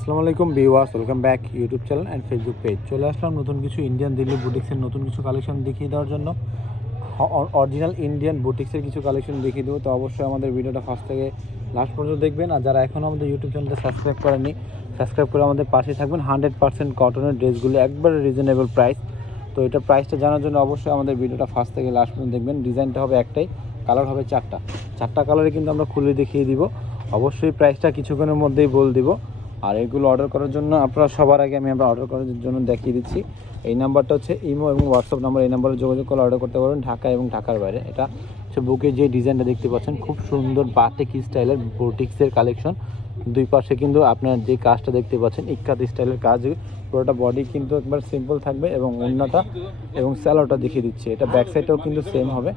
আসসালামু আলাইকুম viewers, welcome back YouTube channel and Facebook page. চলে আসলাম নতুন কিছু ইন্ডিয়ান দিল্লি বুটিক্সের নতুন কিছু কালেকশন দেখিয়ে দেওয়ার জন্য। অরিজিনাল ইন্ডিয়ান বুটিক্সের কিছু কালেকশন দেখিয়ে দেবো। তো অবশ্যই আমাদের ভিডিওটা ফার্স্ট থেকে লাস্ট পর্যন্ত দেখবেন। আর যারা এখনও আমাদের ইউটিউব চ্যানেলটা সাবস্ক্রাইব করেননি, সাবস্ক্রাইব করে আমাদের পাশে থাকবেন। 100% কটনের ড্রেসগুলো একবারে রিজনেবল প্রাইস। তো এটা প্রাইসটা জানার জন্য অবশ্যই আমাদের ভিডিওটা ফার্স্ট থেকে লাস্ট পর্যন্ত দেখবেন। ডিজাইনটা হবে একটাই, কালার হবে চারটা কালারে কিন্তু আমরা খুলে দেখিয়ে দিব। অবশ্যই প্রাইসটা কিছুক্ষণের মধ্যেই বলে দিব। আর এগুলো অর্ডার করার জন্য আপনারা সবার আগে আমরা অর্ডার করার জন্য দেখিয়ে দিচ্ছি। এই নাম্বারটা হচ্ছে ইমো এবং হোয়াটসঅ্যাপ নাম্বার। এই নাম্বারে যোগাযোগ করে অর্ডার করতে পারবেন ঢাকা এবং ঢাকার বাইরে। এটা হচ্ছে বুকে যে ডিজাইনটা দেখতে পাচ্ছেন, খুব সুন্দর বাটিক স্টাইলের বুটিক্সের কালেকশন। দুই পাশে কিন্তু আপনার যে কাজটা দেখতে পাচ্ছেন ইক্কাত স্টাইলের কাজ, পুরোটা বডি কিন্তু একবার সিম্পল থাকবে এবং ওড়নাটা এবং স্যালোটা দেখিয়ে দিচ্ছি। এটা ব্যাক সাইডটাও কিন্তু সেম হবে,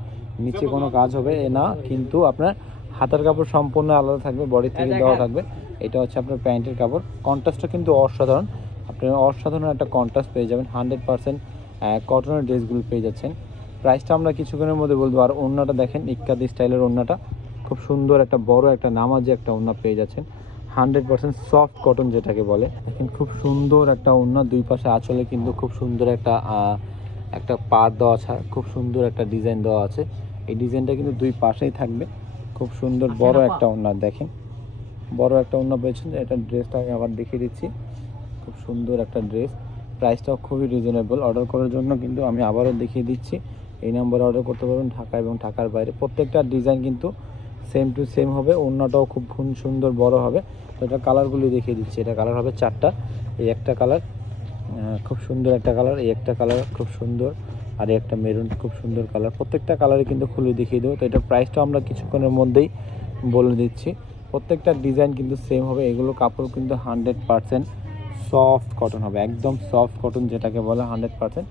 নিচে কোনো কাজ হবে না, কিন্তু আপনার হাতার কাপড় সম্পূর্ণ আলাদা থাকবে, বডি থেকে দেওয়া থাকবে। এটা হচ্ছে আপনার প্যান্টের কাপড়। কন্ট্রাস্টটা কিন্তু অসাধারণ, আপনি অসাধারণ একটা কন্ট্রাস্ট পেয়ে যাবেন। 100% কটনের ড্রেসগুলো পেয়ে যাচ্ছেন। প্রাইসটা আমরা কিছুক্ষণের মধ্যে বলবো। আর ওড়নাটা দেখেন, ইক্কাদি স্টাইলের ওড়নাটা খুব সুন্দর, একটা বড় একটা নামাজি একটা ওড়না পেয়ে যাচ্ছেন। 100% সফট কটন যেটাকে বলে। দেখেন খুব সুন্দর একটা ওড়না, দুই পাশে আঁচলে কিন্তু খুব সুন্দর একটা পাড় দেওয়া আছে, খুব সুন্দর একটা ডিজাইন দেওয়া আছে। এই ডিজাইনটা কিন্তু দুই পাশেই থাকবে। খুব সুন্দর বড় একটা ওড়না, দেখেন বড় একটা ওড়না পেয়েছেন। এটা ড্রেসটা আমি আবার দেখিয়ে দিচ্ছি, খুব সুন্দর একটা ড্রেস। প্রাইসটাও খুবই রিজনেবল। অর্ডার করার জন্য কিন্তু আমি আবারও দেখিয়ে দিচ্ছি, এই নম্বরে অর্ডার করতে পারবেন ঢাকা এবং ঢাকার বাইরে। প্রত্যেকটা ডিজাইন কিন্তু সেম টু সেম হবে, ওড়নাটাও খুব সুন্দর বড় হবে। তো এটা কালারগুলি দেখিয়ে দিচ্ছি। এটা কালার হবে চারটা। এই একটা কালার খুব সুন্দর একটা কালার, এই একটা কালার খুব সুন্দর, আর এই একটা মেরুন খুব সুন্দর কালার। প্রত্যেকটা কালারে কিন্তু খুলে দেখিয়ে দেবো। তো এটার প্রাইসটা আমরা কিছুক্ষণের মধ্যেই বলে দিচ্ছি। প্রত্যেকটা ডিজাইন কিন্তু সেম হবে। এগুলো কাপড় কিন্তু 100% সফট কটন হবে, একদম সফট কটন যেটাকে বলে। 100%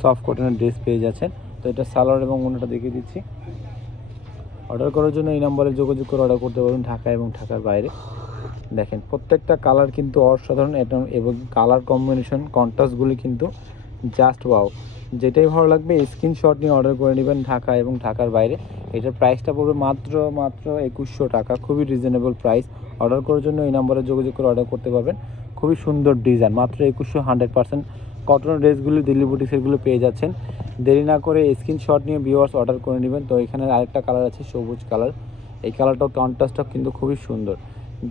সফট কটনের ড্রেস পেয়ে যাচ্ছেন। তো এটা সালোয়ার এবং ওড়নাটা দেখিয়ে দিচ্ছি। অর্ডার করার জন্য এই নম্বরে যোগাযোগ করে অর্ডার করতে পারবেন ঢাকা এবং ঢাকার বাইরে। দেখেন প্রত্যেকটা কালার কিন্তু অসাধারণ, এবং কালার কম্বিনেশন কন্ট্রাস্টগুলি কিন্তু জাস্ট ওয়াও। যেটাই ভালো লাগবে স্ক্রিনশট নিয়ে অর্ডার করে নেবেন ঢাকা এবং ঢাকার বাইরে। এটার প্রাইসটা পড়বে মাত্র 2100 টাকা, খুবই রিজনেবল প্রাইস। অর্ডার করার জন্য এই নম্বরে যোগাযোগ করে অর্ডার করতে পারবেন। খুবই সুন্দর ডিজাইন, মাত্র 2100। 100% কটনের ড্রেসগুলি দিল্লি বুটিক্সেরগুলো পেয়ে যাচ্ছেন। দেরি না করে স্ক্রিনশট নিয়ে ভিউয়ার্স অর্ডার করে নেবেন। তো এখানে আরেকটা কালার আছে, সবুজ কালার। এই কালারটাও কন্ট্রাস্টটা কিন্তু খুবই সুন্দর।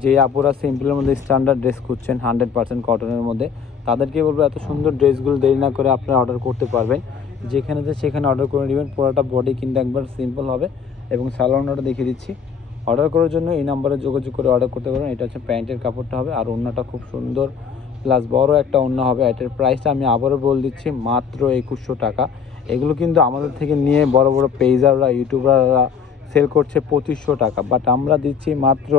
যে আপুরা সিম্পলের মধ্যে স্ট্যান্ডার্ড ড্রেস খুঁজছেন 100% কটনের মধ্যে, তাদেরকে বলবো এত সুন্দর ড্রেসগুলো দেরি না করে আপনারা অর্ডার করতে পারবেন। যেখানে সেখানে অর্ডার করে নেবেন। পুরোটা বডি কিন্তু একবার সিম্পল হবে এবং সালোয়ারটা দেখিয়ে দিচ্ছি। অর্ডার করার জন্য এই নাম্বারে যোগাযোগ করে অর্ডার করতে পারবেন। এটা হচ্ছে প্যান্টের কাপড়টা হবে, আর ওড়নাটা খুব সুন্দর প্লাস বড় একটা ওড়না হবে। এটার প্রাইসটা আমি আবারও বলে দিচ্ছি, মাত্র 2100 টাকা। এগুলো কিন্তু আমাদের থেকে নিয়ে বড় বড় পেজাররা, ইউটিউবাররা সেল করছে 2500 টাকা, বাট আমরা দিচ্ছি মাত্র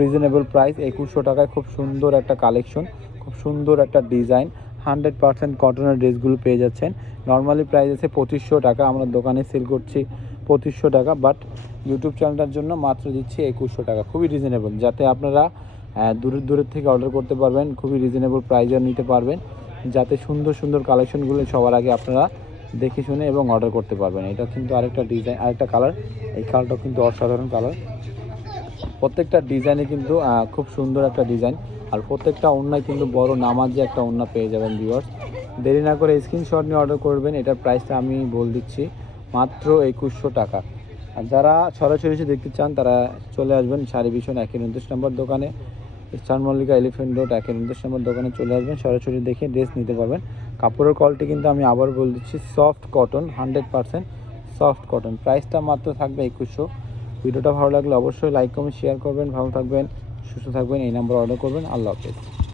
রিজনেবল প্রাইস 2100 টাকায়। খুব সুন্দর একটা কালেকশন, খুব সুন্দর একটা ডিজাইন। 100% কটনের ড্রেসগুলো পেয়ে যাচ্ছেন। নর্মালি প্রাইস আছে 2500 টাকা, আমরা দোকানে সেল করছি 2500 টাকা, বাট ইউটিউব চ্যানেলটার জন্য মাত্র দিচ্ছি 2100 টাকা। খুবই রিজনেবল, যাতে আপনারা দূরের থেকে অর্ডার করতে পারবেন, খুবই রিজনেবল প্রাইসে নিতে পারবেন, যাতে সুন্দর সুন্দর কালেকশনগুলো সবার আগে আপনারা দেখে শুনে এবং অর্ডার করতে পারবেন। এটা কিন্তু আরেকটা ডিজাইন, আরেকটা কালার। এই কালারটাও কিন্তু অসাধারণ কালার। প্রত্যেকটা ডিজাইনে কিন্তু খুব সুন্দর একটা ডিজাইন। আর প্রত্যেকটা ওড়নায় কিন্তু বড় নামাজি একটা ওড়না পেয়ে যাবেন ভিউয়ার্স। দেরি না করে স্ক্রিনশট নিয়ে অর্ডার করবেন। এটার প্রাইসটা আমি বলে দিচ্ছি, মাত্র 2100 টাকা। আর যারা সরাসরি এসে দেখতে চান তারা চলে আসবেন শাড়ি ভীষণ 129 নম্বর দোকানে, স্টার মল্লিকা এলিফেন্ট রোড 129 নম্বর দোকানে চলে আসবেন। সরাসরি দেখে ড্রেস নিতে পারবেন। কাপড়ের কোয়ালিটি কিন্তু আমি আবার বলে দিচ্ছি, সফট কটন, 100% সফট কটন। প্রাইসটা মাত্র থাকবে 2100। ভিডিওটা ভালো লাগলে অবশ্যই লাইক কমেন্ট শেয়ার করবেন। ভালো থাকবেন, সুস্থ থাকবেন। এই নাম্বার অর্ডার করবেন। আল্লাহ হাফেজ।